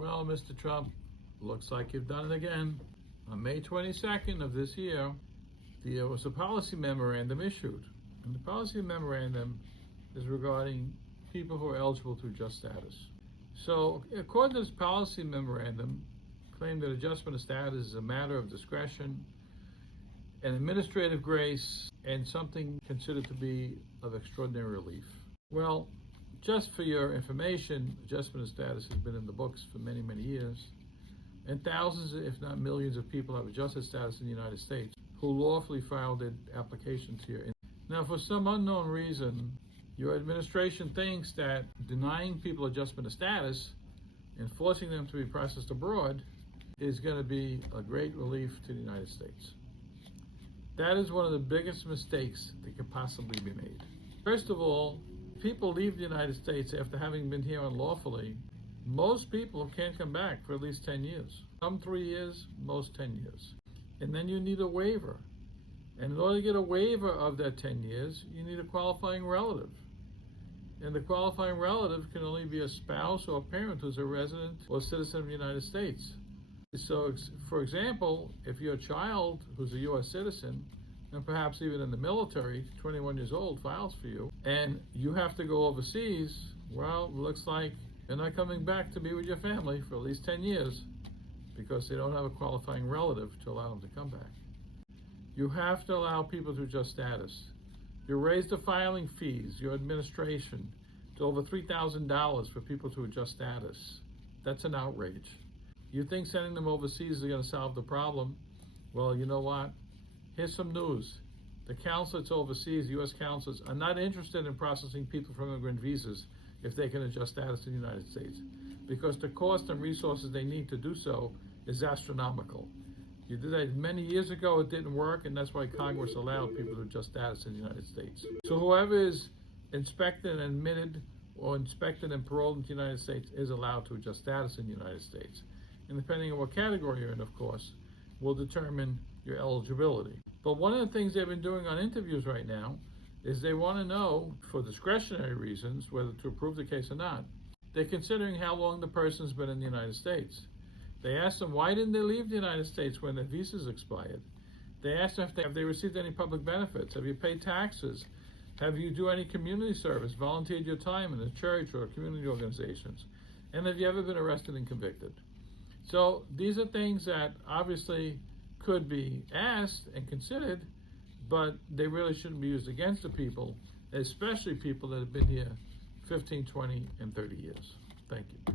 Well, Mr. Trump, looks like you've done it again. On May 22nd of this year, there was a policy memorandum issued. And the policy memorandum is regarding people who are eligible to adjust status. So, according to this policy memorandum, claimed that adjustment of status is a matter of discretion, an administrative grace, and something considered to be of extraordinary relief. Well, just for your information, adjustment of status has been in the books for many, many years, and thousands, if not millions, of people have adjusted status in the United States who lawfully filed their applications here. Now, for some unknown reason, your administration thinks that denying people adjustment of status and forcing them to be processed abroad is going to be a great relief to the United States. That is one of the biggest mistakes that could possibly be made. First of all, people leave the United States after having been here unlawfully. Most people can't come back for at least 10 years. Some 3 years, most 10 years. And then you need a waiver. And in order to get a waiver of that 10 years, you need a qualifying relative. And the qualifying relative can only be a spouse or a parent who's a resident or citizen of the United States. So, for example, if your child who's a U.S. citizen, and perhaps even in the military, 21 years old, files for you, and you have to go overseas, well, it looks like you're not coming back to be with your family for at least 10 years because they don't have a qualifying relative to allow them to come back. You have to allow people to adjust status. You raise the filing fees, your administration, to over $3,000 for people to adjust status. That's an outrage. You think sending them overseas is going to solve the problem? Well, you know what? Here's some news. The consulates overseas, U.S. consulates, are not interested in processing people for immigrant visas if they can adjust status in the United States, because the cost and resources they need to do so is astronomical. You did that many years ago, it didn't work, and that's why Congress allowed people to adjust status in the United States. So whoever is inspected and admitted or inspected and paroled into the United States is allowed to adjust status in the United States. And depending on what category you're in, of course, will determine your eligibility. But one of the things they've been doing on interviews right now is they want to know, for discretionary reasons, whether to approve the case or not. They're considering how long the person's been in the United States. They asked them, why didn't they leave the United States when their visas expired? They asked them if they received any public benefits. Have you paid taxes? Have you do any community service, volunteered your time in a church or community organizations? And have you ever been arrested and convicted? So these are things that obviously could be asked and considered, but they really shouldn't be used against the people, especially people that have been here 15, 20, and 30 years. Thank you.